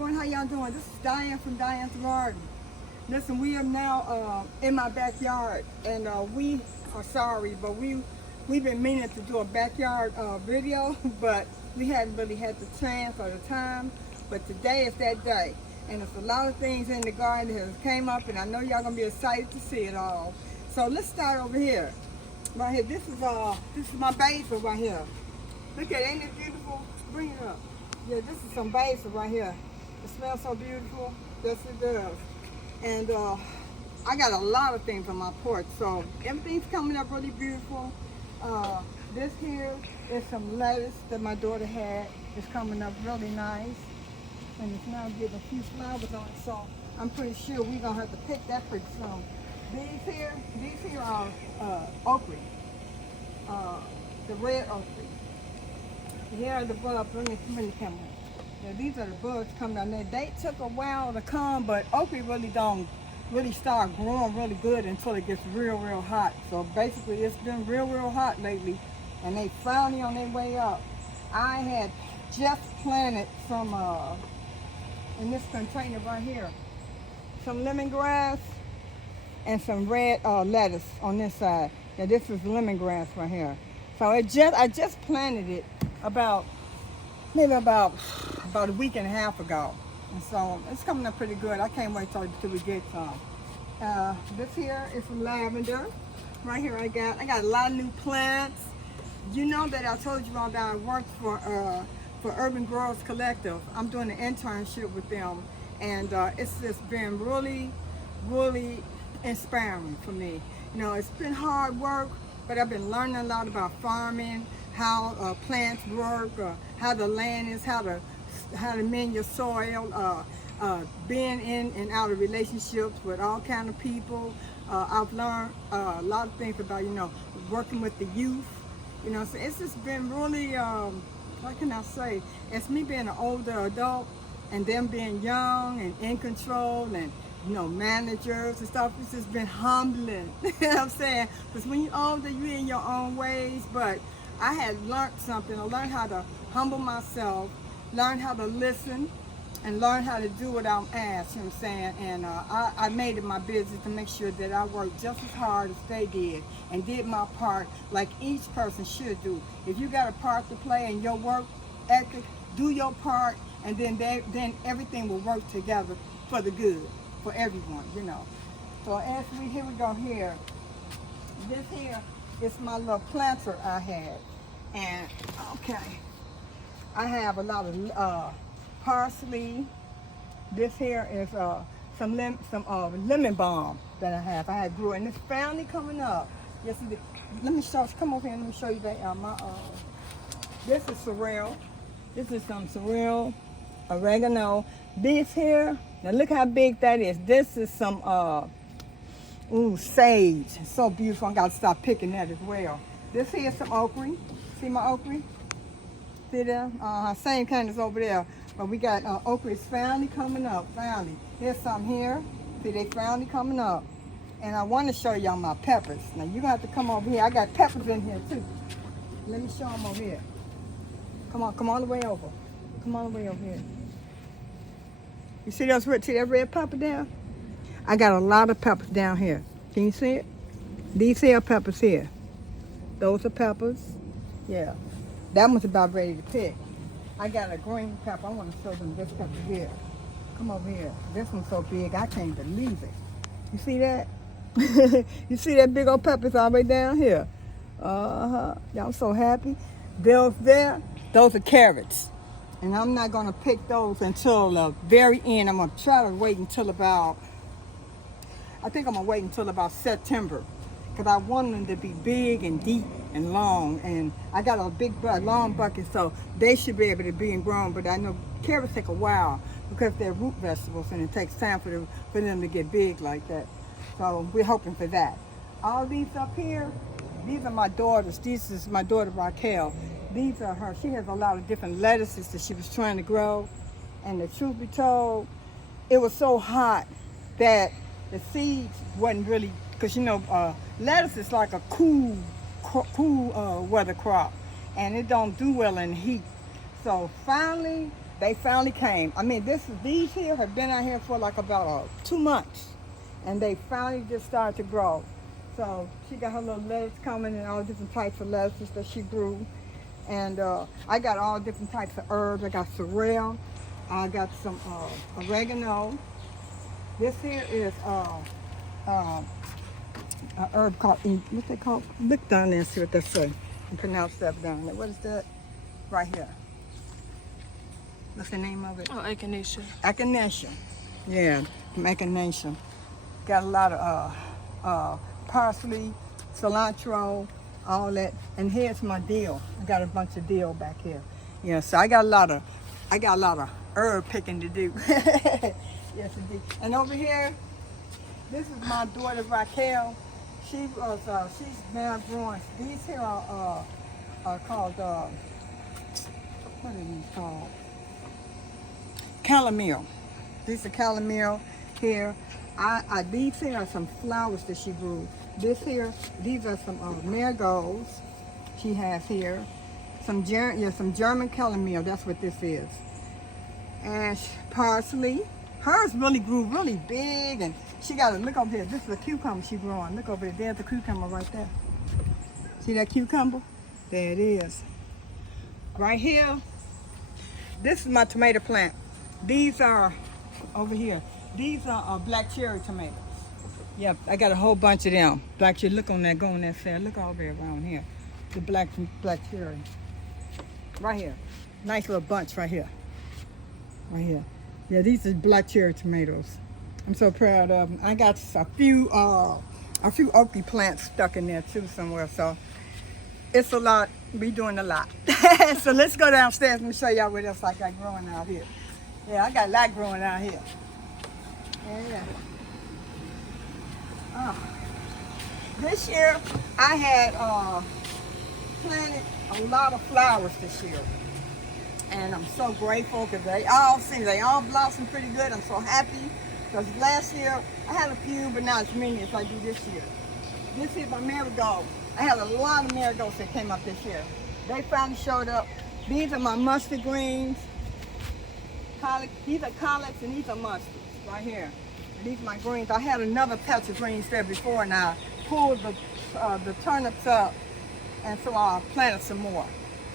everyone, how y'all doing? This is Dianne from Dianne's Garden. Listen, we are now in my backyard, and we are sorry, but we've been meaning to do a backyard video, but we hadn't really had the chance or the time. But today is that day, and there's a lot of things in the garden that has came up, and I know y'all gonna be excited to see it all. So let's start over here. Right here, this is my basil right here. Look at it, ain't it beautiful? Bring it up. Yeah, this is some basil right here. It smells so beautiful. Yes, it does. And I got a lot of things on my porch, so everything's coming up really beautiful. This here is some lettuce that my daughter had. It's coming up really nice, and it's now getting a few flowers on it. So I'm pretty sure we're gonna have to pick that pretty soon. These here are okra, the red okra. Here are the bugs. Let me come on. Yeah, these are the bugs coming down there. They took a while to come, but okra really don't start growing really good until it gets real hot. So basically it's been real hot lately, and they finally on their way up. I had just planted some in this container right here, some lemongrass and some red lettuce on this side. Now this is lemongrass right here. So I just planted it maybe about a week and a half ago, and so it's coming up pretty good. I can't wait till we get some. This here is some lavender. Right here I got a lot of new plants. You know that I told you all that I worked for Urban Growers Collective. I'm doing an internship with them, and it's just been really inspiring for me. You know, it's been hard work, but I've been learning a lot about farming, how plants work, how the land is, how to mend your soil, being in and out of relationships with all kind of people. I've learned a lot of things about, working with the youth. So it's just been really, what can I say? It's me being an older adult and them being young and in control and, managers and stuff. It's just been humbling. You know what I'm saying? Because when you're older, you're in your own ways, but I had learned something. I learned how to humble myself, learn how to listen, and learn how to do what I'm asked, you know what I'm saying? And I made it my business to make sure that I worked just as hard as they did and did my part like each person should do. If you got a part to play in your work ethic, do your part, and then everything will work together for the good, for everyone, So here we go here. This here is my little planter I had. And, okay, I have a lot of parsley. This here is some lemon balm that I have. I had grew, and it's finally coming up. Yes, it is. Let me come over here and let me show you that. This is sorrel. This is some sorrel, oregano. This here, now look how big that is. This is some sage. It's so beautiful. I got to stop picking that as well. This here is some okra. See my okra? See there? Same kind as over there. But we got okra is finally coming up, finally. Here's some here. See, they finally coming up. And I want to show y'all my peppers. Now, you're going to have to come over here. I got peppers in here, too. Let me show them over here. Come all the way over. Come all the way over here. You see that red pepper there? I got a lot of peppers down here. Can you see it? These here are peppers here. Those are peppers. Yeah. That one's about ready to pick. I got a green pepper. I want to show them this pepper here. Come over here. This one's so big, I can't believe it. You see that? You see that big old pepper's all the way down here? Y'all so happy. Those are carrots. And I'm not going to pick those until the very end. I'm going to try to wait until about September. Because I want them to be big and deep and long, and I got a long bucket, so they should be able to be grown. But I know carrots take a while because they're root vegetables, and it takes time for them to get big like that. So we're hoping for that. All these up here, these are my daughters. This is my daughter Raquel. These are her. She has a lot of different lettuces that she was trying to grow, and the truth be told, it was so hot that the seeds wasn't really, because lettuce is like a cool weather crop, and it don't do well in the heat. So finally They finally came. I mean, these here have been out here for like about 2 months, and they finally just started to grow. So she got her little lettuce coming and all different types of lettuces that she grew. And I got all different types of herbs. I got sorrel. I got some oregano. This here is an herb called, what they call? Look down there and see what they say. And pronounce that down there. What is that? Right here. What's the name of it? Oh, echinacea. Echinacea. Yeah, from echinacea. Got a lot of parsley, cilantro, all that. And here's my dill. I got a bunch of dill back here. Yeah, so I got a lot of herb picking to do. Yes, indeed. And over here, this is my daughter Raquel. She's now growing. These here are called what are these called? Chamomile. These are chamomile here. These here are some flowers that she grew. These are some marigolds she has here. Some German chamomile. That's what this is. And parsley. Hers really grew really big, and she got to look over here. This is a cucumber she growing. Look over there. There's a cucumber right there. See that cucumber? There it is. Right here. This is my tomato plant. These are over here. These are black cherry tomatoes. Yep, I got a whole bunch of them. Black cherry. Look on that, go on that side. Look all the way around here. The black cherry. Right here. Nice little bunch right here. Right here. Yeah, these are black cherry tomatoes. I'm so proud of them. I got a few oaky plants stuck in there too somewhere. So it's a lot. We doing a lot. So let's go downstairs and show y'all what else I got growing out here. Yeah, I got a lot growing out here. Yeah. This year I had planted a lot of flowers this year. And I'm so grateful because they all blossomed pretty good. I'm so happy because last year I had a few, but not as many as I do this year. This is my marigold. I had a lot of marigolds that came up this year. They finally showed up. These are my mustard greens. These are collards and these are mustards right here. And these are my greens. I had another patch of greens there before, and I pulled the turnips up, and so I planted some more.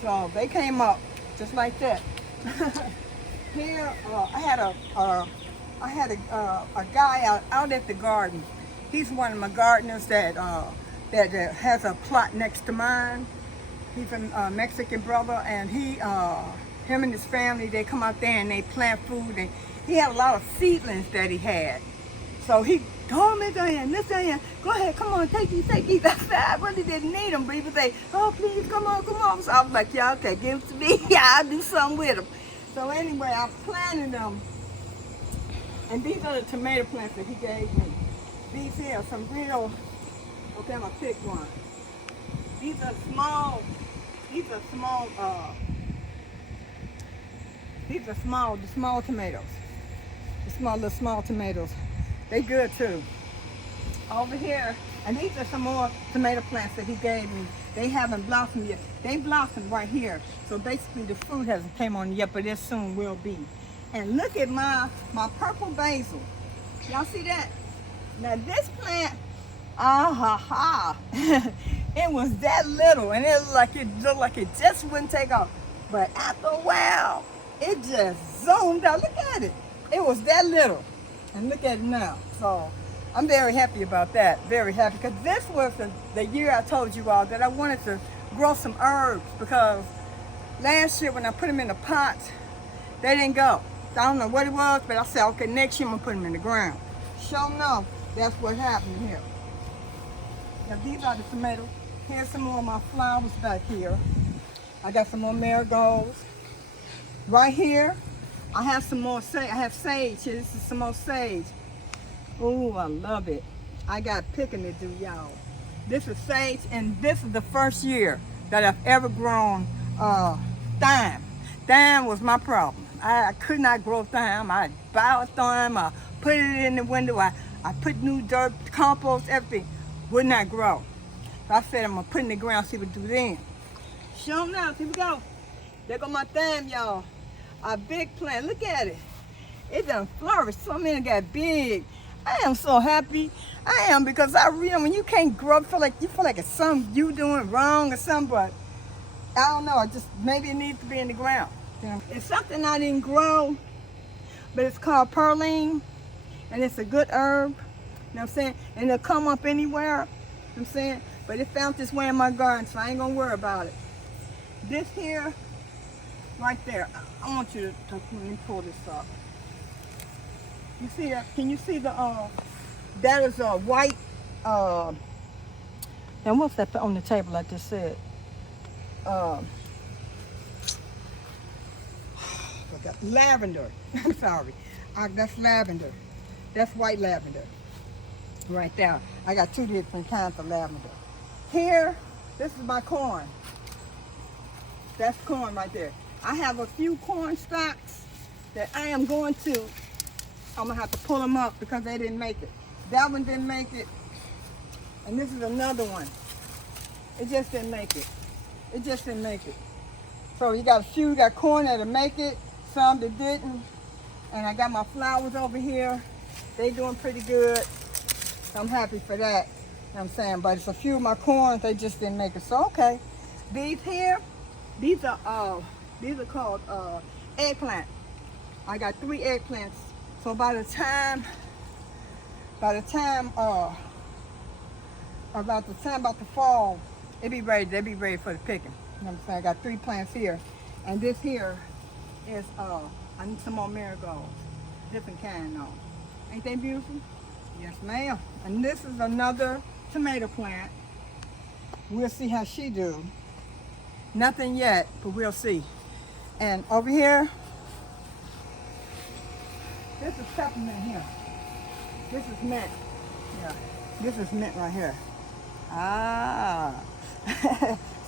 So they came up just like that. Here, I had a guy out at the garden. He's one of my gardeners that has a plot next to mine. He's a Mexican brother, and him and his family, they come out there and they plant food. And he had a lot of seedlings that he had. So he told me, Dianne, go ahead, come on, take these. I said, I really didn't need them, but he would say, oh, please, come on. So I was like, yeah, okay, give them to me. Yeah, I'll do something with them. So anyway, I planted them. And these are the tomato plants that he gave me. These here are some real, okay, I'm gonna pick one. These are small tomatoes. The small tomatoes. They good too. Over here, and these are some more tomato plants that he gave me. They haven't blossomed yet. They blossomed right here. So basically the fruit hasn't came on yet, but it soon will be. And look at my purple basil. Y'all see that? Now this plant, it was that little, and it looked like it just wouldn't take off. But after a while, it just zoomed out. Look at it. It was that little. And look at it now. So I'm very happy about that. Very happy. Because this was the year I told you all that I wanted to grow some herbs. Because last year when I put them in the pots, they didn't go. I don't know what it was, but I said, okay, next year I'm going to put them in the ground. Sure enough, that's what happened here. Now these are the tomatoes. Here's some more of my flowers back here. I got some more marigolds. Right here, I have some more sage. I have sage here. This is some more sage. Oh, I love it. I got picking to do, y'all. This is sage, and this is the first year that I've ever grown thyme. Thyme was my problem. I could not grow thyme. I buy a thyme, I put it in the window, I put new dirt, compost, everything. Would not grow. So I said I'm gonna put it in the ground, see what it do then. Sure enough, here we go. There go my thyme, y'all. a big plant. Look at it. It done flourished. Some of them got big. I am so happy. I am, because I really, when you can't grow, you feel like it's something you doing wrong or something, but I don't know. Just maybe it needs to be in the ground. It's something I didn't grow, but it's called perline, and it's a good herb. You know what I'm saying? And it'll come up anywhere. You know what I'm saying? But it found its way in my garden, so I ain't gonna worry about it. This here, right there. I want you to let me pull this up. You see that? Can you see the that is a white and what's that on the table I just said? Lavender. I'm sorry. That's lavender. That's white lavender. Right there. I got 2 different kinds of lavender. Here, this is my corn. That's corn right there. I have a few corn stalks that I am going to, I'm gonna have to pull them up because they didn't make it. That one didn't make it. And this is another one. It just didn't make it. It just didn't make it. So you got a few, you got corn that'll make it, some that didn't. And I got my flowers over here. They doing pretty good. So I'm happy for that. You know what I'm saying? But it's a few of my corns, they just didn't make it. So okay. These here, these are called eggplant. I got 3 eggplants. So by the time about the fall, they'll be ready for the picking. You know what I'm saying? I got 3 plants here. And this here is I need some more marigolds. Different kind though. Ain't they beautiful? Yes, ma'am. And this is another tomato plant. We'll see how she do. Nothing yet, but we'll see. And over here, this is peppermint here. This is mint. Yeah, this is mint right here. Ah,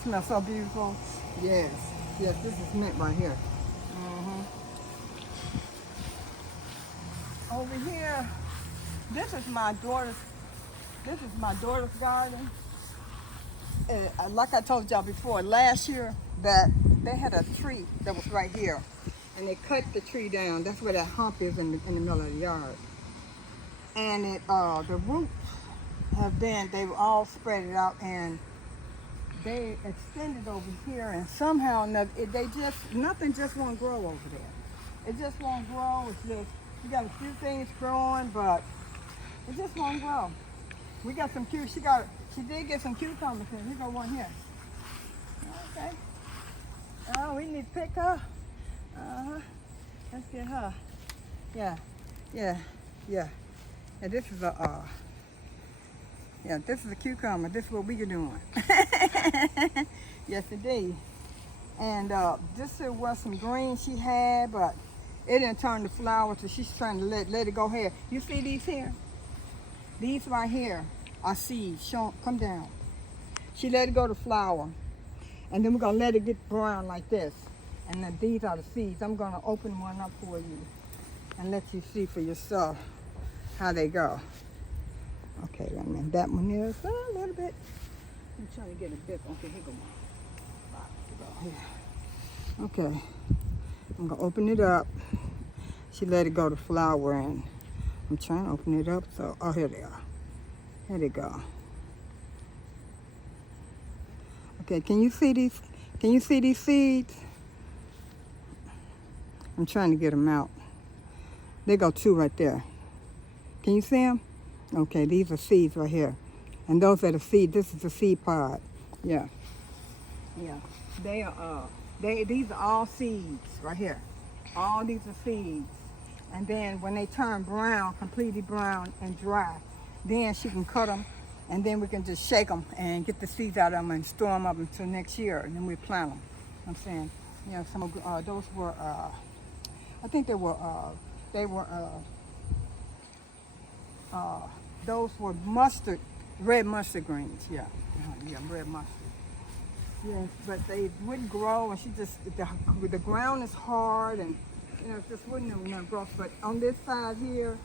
smells so beautiful. Yes, yes, this is mint right here. Over here, this is my daughter's garden. Like I told y'all before, last year that they had a tree that was right here, and they cut the tree down. That's where that hump is in the middle of the yard. And the roots they've all spread it out, and they extended over here, and somehow or another, nothing just won't grow over there. It just won't grow. It's just, you got a few things growing, but it just won't grow. We got some she did get some cucumbers in. Here go one here. Okay. Oh, we need to pick her. Let's get her. Yeah. And this is this is a cucumber. This is what we are doing. Yes, indeed. And this was some green she had, but it didn't turn to flower, so she's trying to let it go here. You see these here? These right here are seeds. Come down. She let it go to flower. And then we're going to let it get brown like this. And then these are the seeds. I'm going to open one up for you and let you see for yourself how they go. Okay, wait a minute. That one is a little bit. I'm trying to get a bit. Okay, here go one. Okay. I'm going to open it up. She let it go to flower, and I'm trying to open it up. So, oh, here they are. Here they go. Okay, can you see these? Can you see these seeds? I'm trying to get them out. There go 2 right there. Can you see them? Okay, these are seeds right here. And those are the seeds. This is the seed pod. Yeah. They are these are all seeds right here. All these are seeds. And then when they turn brown, completely brown and dry, then she can cut them, and then we can just shake them and get the seeds out of them and store them up until next year, and then we plant them. I'm saying, some of those were, I think those were red mustard greens. Yeah, red mustard. Yes, but they wouldn't grow, and the ground is hard, and it just wouldn't grow. But on this side here,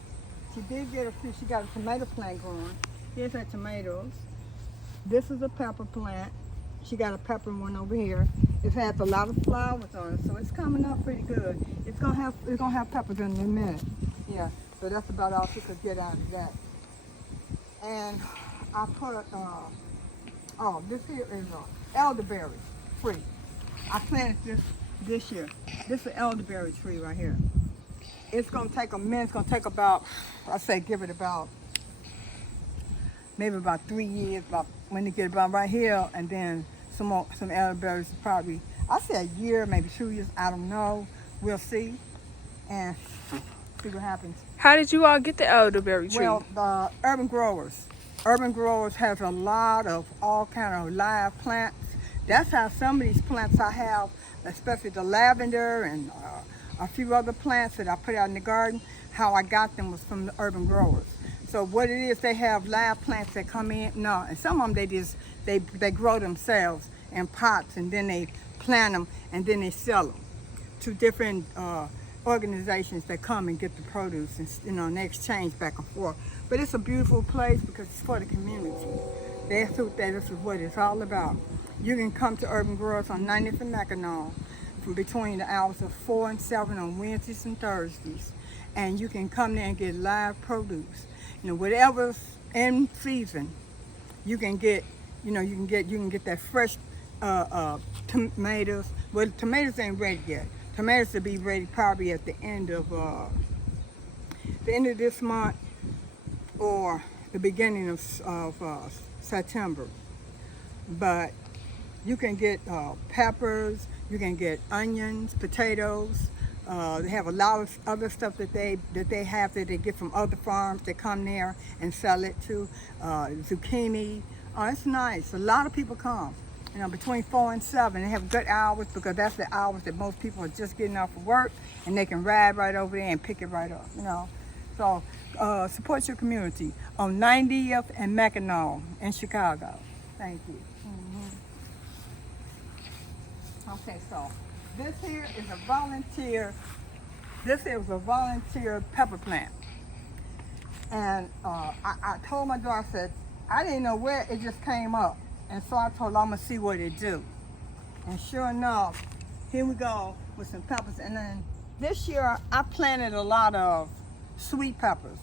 she did get she got a tomato plant growing. Here's her tomatoes. This is a pepper plant. She got a pepper one over here. It has a lot of flowers on it, so it's coming up pretty good. It's gonna have peppers in a minute. Yeah, so that's about all she could get out of that. And I put oh, this here is elderberry tree. I planted this year. This is an elderberry tree right here. It's gonna take a minute. It's gonna take about, I say, give it about maybe about 3 years, about when they get about right here, and then some elderberries probably, I say a year, maybe 2 years. I don't know. We'll see, and see what happens. How did you all get the elderberry tree? Well, the urban growers. Urban growers has a lot of all kind of live plants. That's how some of these plants I have, especially the lavender and a few other plants that I put out in the garden, how I got them was from the urban growers. So what it is, they have live plants that come in. No, and some of them they grow themselves in pots, and then they plant them, and then they sell them to different organizations that come and get the produce, and and they exchange back and forth. But it's a beautiful place because it's for the community. This is what it's all about. You can come to Urban Growers on 90th and Mackinac from between the hours of 4 and 7 on Wednesdays and Thursdays, and you can come there and get live produce. Whatever's in season, you can get. You can get that fresh tomatoes. Well, tomatoes ain't ready yet. Tomatoes will be ready probably at the end of this month or the beginning of September. But you can get peppers, you can get onions, potatoes. They have a lot of other stuff that they have that they get from other farms. They come there and sell it to. Zucchini. Oh, it's nice. A lot of people come. Between 4 and 7. They have good hours because that's the hours that most people are just getting off of work, and they can ride right over there and pick it right up. So support your community on 90th and Mackinac in Chicago. Thank you. Okay, so this here is a volunteer. This is a volunteer pepper plant, and I told my daughter, I said, I didn't know where it just came up, and so I told her I'm gonna see what it do. And sure enough, here we go with some peppers. And then this year I planted a lot of sweet peppers.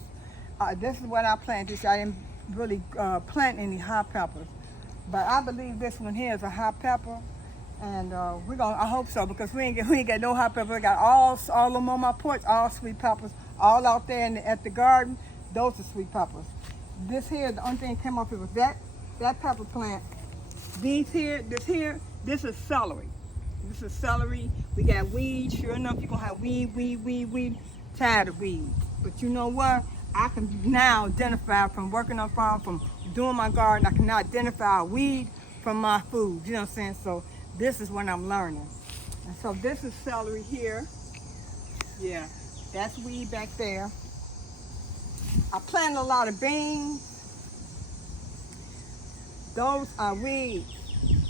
This is what I planted this year. I didn't really plant any hot peppers, but I believe this one here is a hot pepper, and I hope so, because we ain't got no hot pepper. I got all of them on my porch, all sweet peppers, all out there at the garden. Those are sweet peppers. This here, the only thing that came off it was that pepper plant. This is celery. This is celery. We got weeds. Sure enough, you're gonna have weed. Tired of weeds. But you know what? I can now identify from working on farm, from doing my garden. I can now identify a weed from my food. You know what I'm saying? So this is what I'm learning. And so this is celery here. Yeah, that's weed back there. I planted a lot of beans. Those are weeds.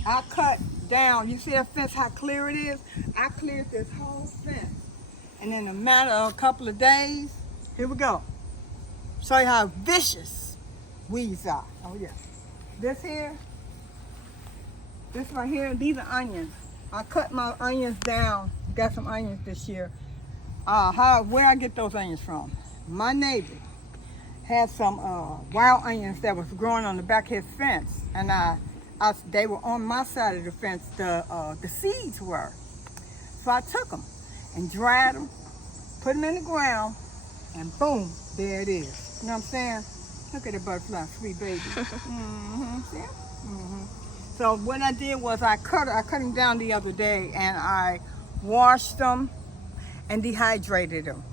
I cut down. You see that fence, how clear it is? I cleared this whole fence. And in a matter of a couple of days, here we go. Show you how vicious weeds are. Oh yeah. This right here, these are onions. I cut my onions down. Got some onions this year. Where I get those onions from? My neighbor had some wild onions that was growing on the back of his fence, and they were on my side of the fence. The seeds were, so I took them and dried them, put them in the ground, and boom, there it is. You know what I'm saying? Look at the butterfly, sweet baby. See? So what I did was I cut them down the other day, and I washed them and dehydrated them.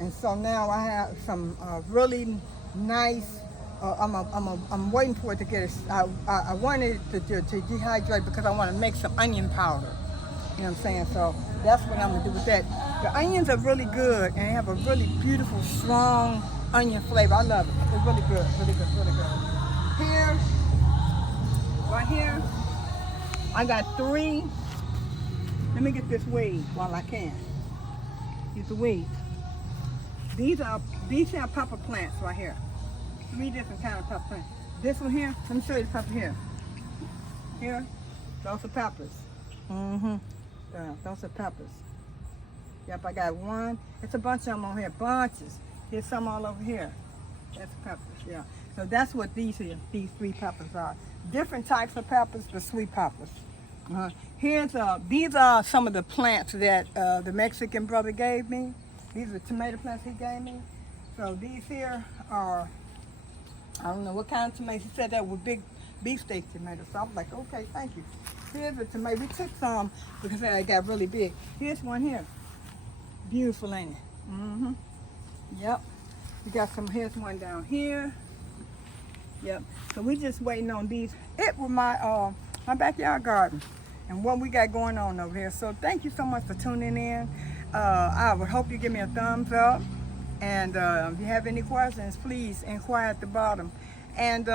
And so now I have some really nice. I'm waiting for it to get. I wanted it to dehydrate because I want to make some onion powder. You know what I'm saying? So that's what I'm gonna do with that. The onions are really good, and they have a really beautiful, strong onion flavor. I love it. It's really good, really good, really good. Here, right here, I got 3. Let me get this weed while I can. Use the weed. These are pepper plants right here. 3 different kind of pepper plants. This one here, let me show you the pepper here. Here, those are peppers. Mm-hmm. Those are peppers. Yep, I got one. It's a bunch of them on here, bunches. Here's some all over here. That's peppers, yeah. So that's what these 3 peppers are. Different types of peppers, but sweet peppers. These are some of the plants that the Mexican brother gave me. These are tomato plants he gave me. So these here are, I don't know what kind of tomatoes. He said that were big beefsteak tomatoes. So I was like, okay, thank you. Here's a tomato. We took some because they got really big. Here's one here. Beautiful, ain't it? Mm-hmm. Yep. We got some, here's one down here. Yep. So we just waiting on these. It was my my backyard garden and what we got going on over here. So thank you so much for tuning in. I would hope you give me a thumbs up. And if you have any questions, please inquire at the bottom. And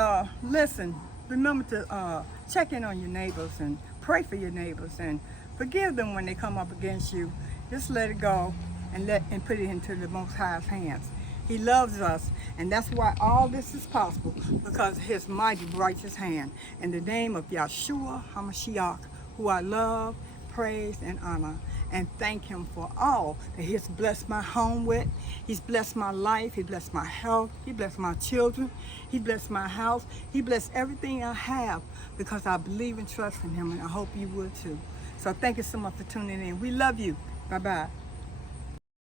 listen, remember to check in on your neighbors and pray for your neighbors and forgive them when they come up against you. Just let it go and put it into the Most High's hands. He loves us, and that's why all this is possible, because of his mighty righteous hand. In the name of Yahshua HaMashiach, who I love, praise, and honor, and thank him for all that he's blessed my home with. He's blessed my life. He blessed my health. He blessed my children. He blessed my house. He blessed everything I have because I believe and trust in him, and I hope you would too. So thank you so much for tuning in. We love you. Bye-bye.